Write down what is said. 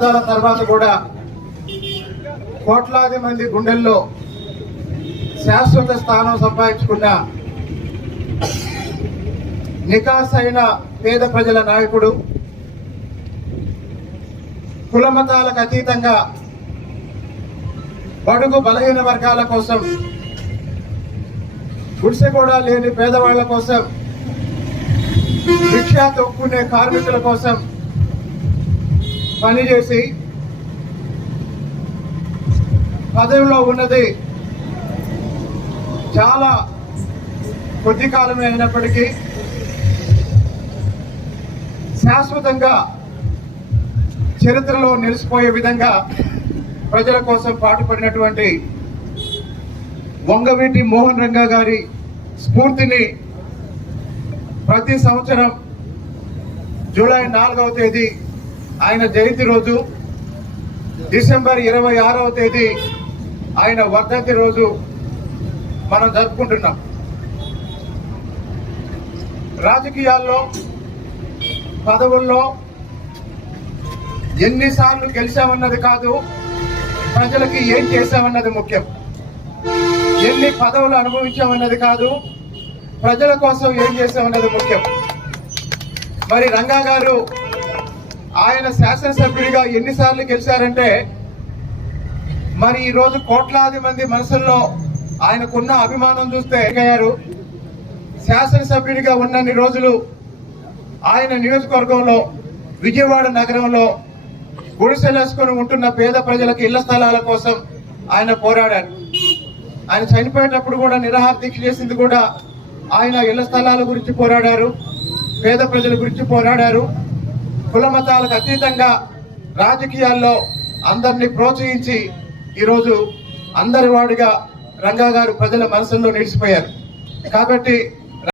తర్వాత కూడా కోట్లాది మంది గుండెల్లో శాశ్వత స్థానం సంపాదించుకున్న నికాస్ అయిన పేద ప్రజల నాయకుడు కులమతాలకు అతీతంగా బడుగు బలహీన వర్గాల కోసం గుడిసె కూడా లేని పేదవాళ్ళ కోసం భిక్షా తొక్కునే కార్మికుల కోసం పనిచేసి పదవిలో ఉన్నది చాలా కొద్ది కాలమే అయినప్పటికీ శాశ్వతంగా చరిత్రలో నిలిచిపోయే విధంగా ప్రజల కోసం పాటుపడినటువంటి వంగవీటి మోహన్ రంగా గారి స్ఫూర్తిని ప్రతి సంవత్సరం జూలై నాలుగవ తేదీ ఆయన జయంతి రోజు డిసెంబర్ ఇరవై ఆరవ తేదీ ఆయన వర్ధంతి రోజు మనం జరుపుకుంటున్నాం. రాజకీయాల్లో పదవుల్లో ఎన్నిసార్లు గెలిచామన్నది కాదు ప్రజలకి ఏం చేశామన్నది ముఖ్యం. ఎన్ని పదవులు అనుభవించామన్నది కాదు ప్రజల కోసం ఏం చేశామన్నది ముఖ్యం. మరి రంగా గారు ఆయన శాసనసభ్యుడిగా ఎన్నిసార్లు గెలిచారంటే మరి ఈ రోజు కోట్లాది మంది మనసుల్లో ఆయనకున్న అభిమానం చూస్తే అయ్యారు శాసనసభ్యుడిగా ఉన్నన్ని రోజులు ఆయన నియోజకవర్గంలో విజయవాడ నగరంలో గుడిసెలేసుకొని ఉంటున్న పేద ప్రజలకు ఇళ్ళ స్థలాల కోసం ఆయన పోరాడారు. ఆయన చనిపోయేటప్పుడు కూడా నిరాహార దీక్ష చేసింది కూడా ఆయన ఇళ్ళ స్థలాల గురించి పోరాడారు పేద ప్రజల గురించి పోరాడారు. కుల మతాలకు అతీతంగా రాజకీయాల్లో అందరినీ ప్రోత్సహించి ఈరోజు అందరి వాడిగా రంగా గారు ప్రజల మనసుల్లో నిలిచిపోయారు. కాబట్టి